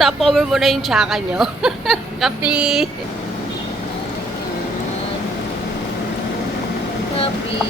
Tapover mo na yung tsaka nyo. Kapi! Kapi!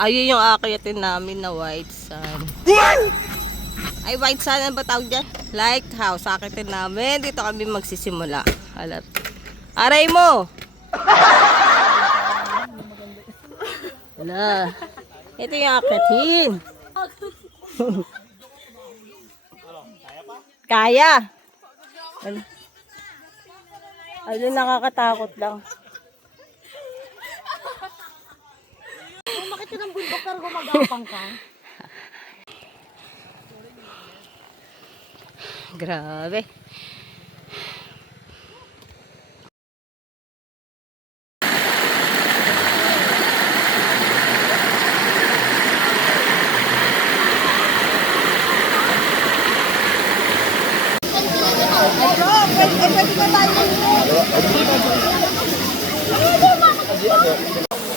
Ayun yung akyatin namin na white sand. Ay, white sand, ano ba tawag dyan? Lighthouse, akyatin namin. Dito kami magsisimula. Alat. Aray mo! Wala. Ito yung akyatin. Kaya. Ayun, nakakatakot lang. Bakit ng bundok pero gumagapang ka? Grabe.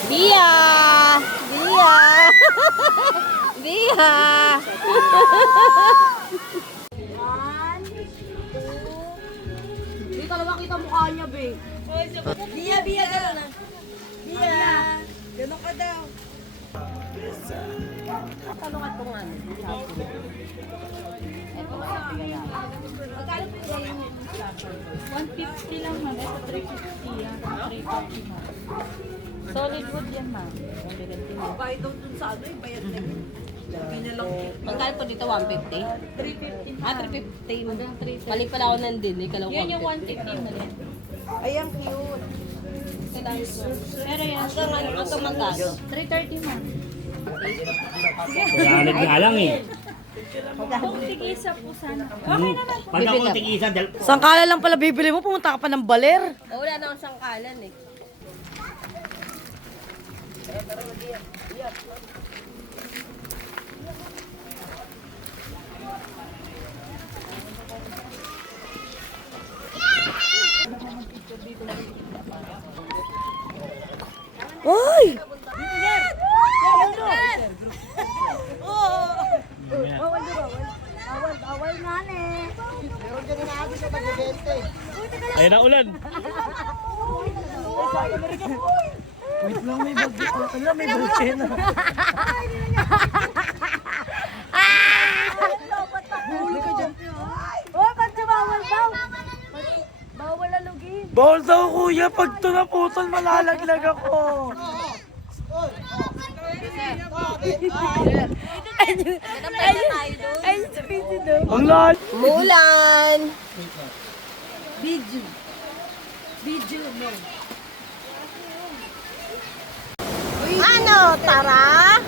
Dia! Dia! Dia! Hindi ka naman kita mukha niya, be. Dia, Dia, gano'n na. Dia! Gano'n ka daw. Talungan ko nga. Ito na ang pigaya. Magkano pigaya yung 150 lang ma'am. Ito 350 yan. 340 ma'am. Solid wood yan ma'am. Bayad daw dun sa ano, bayad na yun. Pinalang Magkano po dito? 150? 350 Ah, 350. Hanggang 330. Mali pala ako nandun. Ikaw lang Yan yung 150. 150 na rin. Ay, ang cute. Pero yan. Hanggang magkano? 330 ma'am. Kalanit nga lang eh. Kung tigisa po sana. Okay naman. Pag ako tig-isa, Sangkala lang pala bibili mo, pumunta ka pa ng baler. Oh, wala na akong sangkalan eh. Uy! Bawal nga ne. ay na ulan. Wait lang, may bagay. Wala, may bagay na. Huli ka dyan. Oh, ba't bawal daw? Bawal alugin. Bawal daw, kuya. Pag ito naputol, malalaglag ako. Ang lal. Mulan! Video mo. Ano? Tara?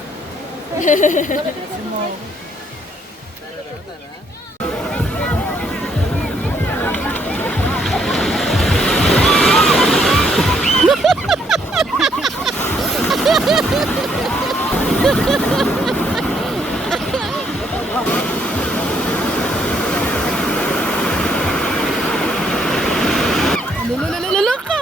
Lulululululoko!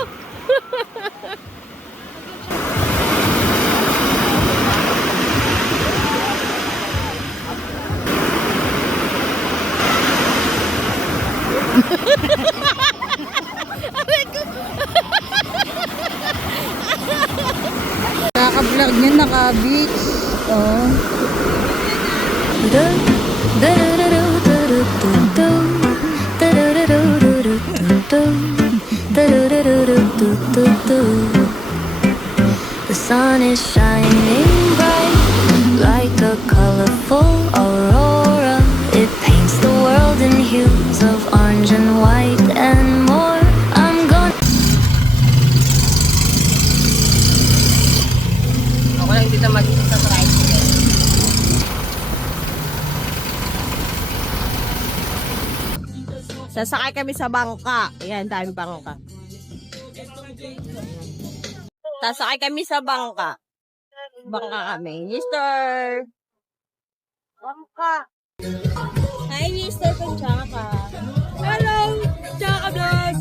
Naka-vlog niya, naka-beach. Oh. Da da da da da da da da da da do. The sun is shining bright like a colorful aurora. It paints the world in hues of orange and white and more. I'm gonna Ako lang dito mag-isa sa tricycle. Sasakay kami sa bangka. Ayan, dami bangka. Sasakay kami sa bangka. Bangka kami. Mister! Bangka! Hi, Mister Panchaka. Hello! Chaka vlog!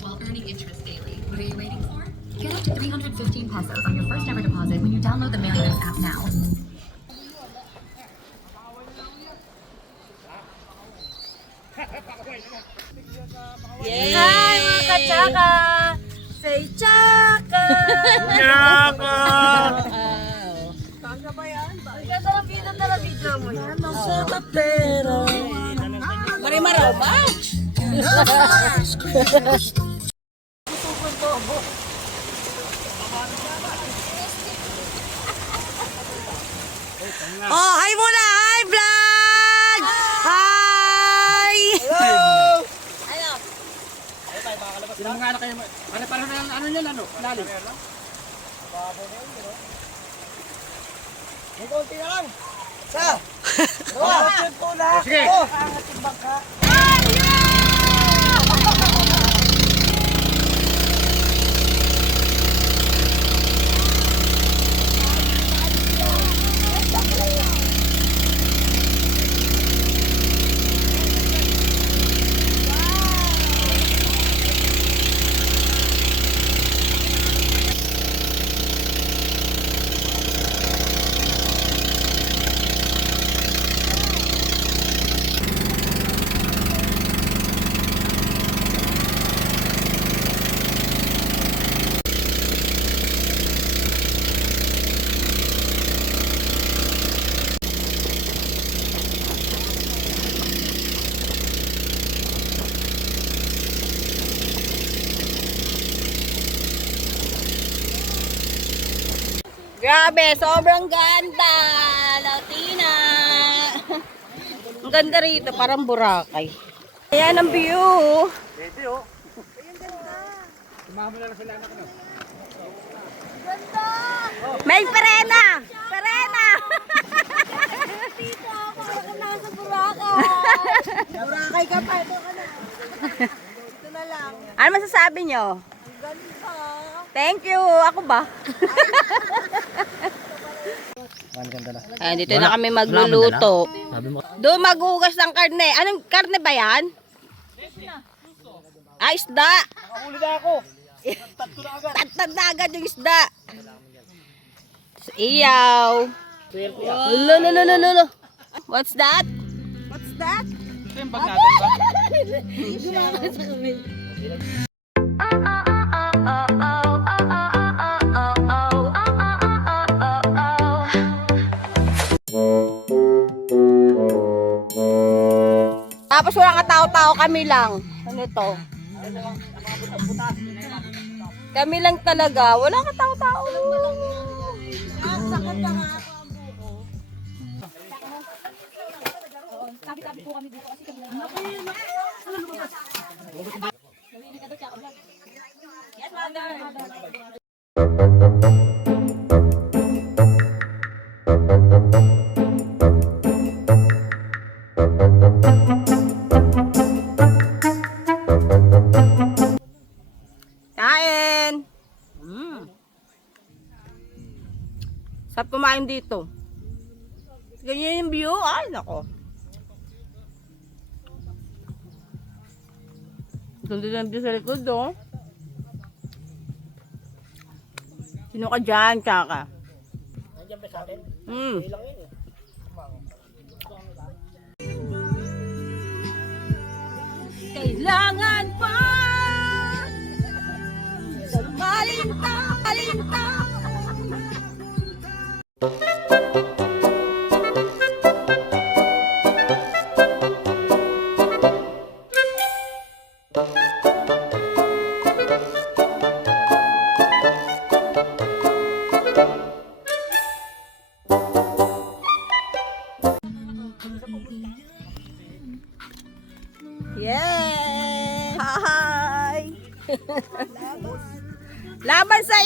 While earning interest daily. What are you waiting for? Get up to 315 pesos on your first ever deposit when you download the Meliodas app now. Yay! Hi, mga kachaka! Say chaka! Wow. Ang ganda ng video na video mo yan. Sa tapera. Marimaraw ba? Oh, hi muna! Hi, vlog! Hi! Hello! Ano? Sino mga anak kayo? Para na ano yan, ano? Lalim. May konti na lang. Sa! Sige. Grabe, sobrang ganda! Latina! Ang ganda rito, parang Boracay. Ayan ang view. Pwede oh. Sumama mo na lang sila anak mo. May perena! Perena! Dito ako. Ako nasa Boracay. Boracay ka pa. Ito ka na. Ito na lang. Ano masasabi nyo? Ang ganda. Thank you! Ako ba? Ayan, dito na kami magluluto. Doon maghugas ng karne. Anong karne ba yan? Ah, isda! Nakahuli na ako. Tatad na agad yung isda. Iyaw. Lolo. What's that? What's that? Ito yung bag natin ba? Tapos walang katao-tao, kami lang. Ano to? Kami lang talaga. Walang katao-tao. Sakot pa nga ako ang buko. Yes, mother. Kain! Sarap kumain dito. Ganyan yung view. Ay, nako. Ganda ng view sa likod, oh. Sino ka dyan, tsaka? Nandiyan ba sa atin? Ilang yun eh. Kailangan pa sa malinta.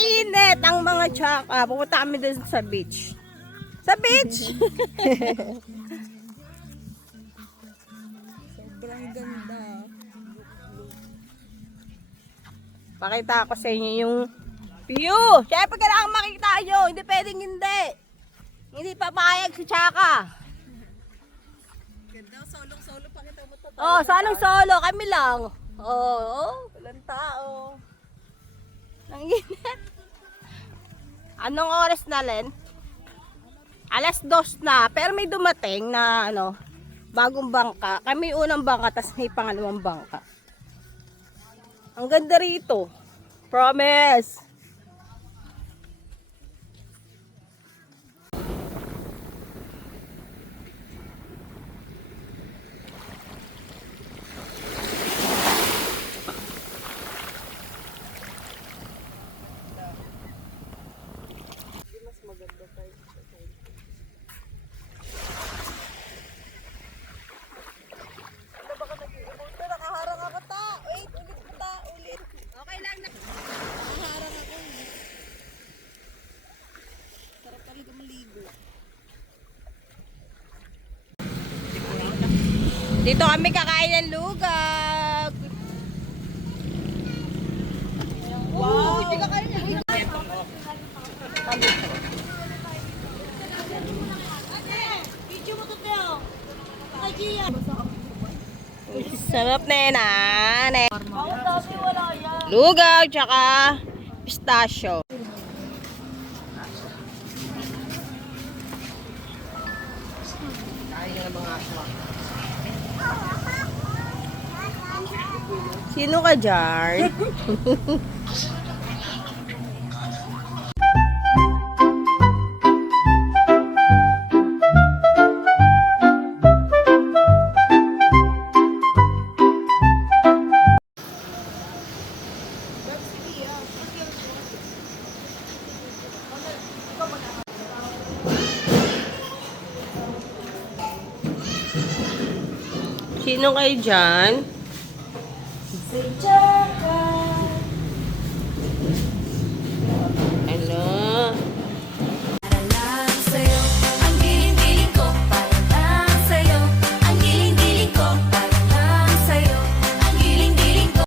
mainit ang mga tsaka. Pupunta kami dun sa beach. Sa beach! Sobrang ganda. Pakita ko sa inyo yung view. Siyempre kailangan makita nyo. Hindi pwedeng hindi. Hindi papayag si Tsaka. Ganda, solong-solo pakita mo to. Oh, solong-solo. Kami lang. Oh, walang tao. Nanginit. Anong oras na, Len? 2:00 na. Pero may dumating na bagong bangka. Kami unang bangka, tas may pangalawang bangka. Ang ganda rito. Promise. Nakaharang ako ta. Wait, ulit mo ta. Ulit. Okay lang na. Nakaharang ako. Sarap talaga maligo. Dito kami kakain ng lugag. Wow! Hindi ka kain ng lugag. Video mo to, Teo. Kajiya. Sarap na yan, ah. Lugag, tsaka pistachio. Sino ka dyan? Sino kayo dyan?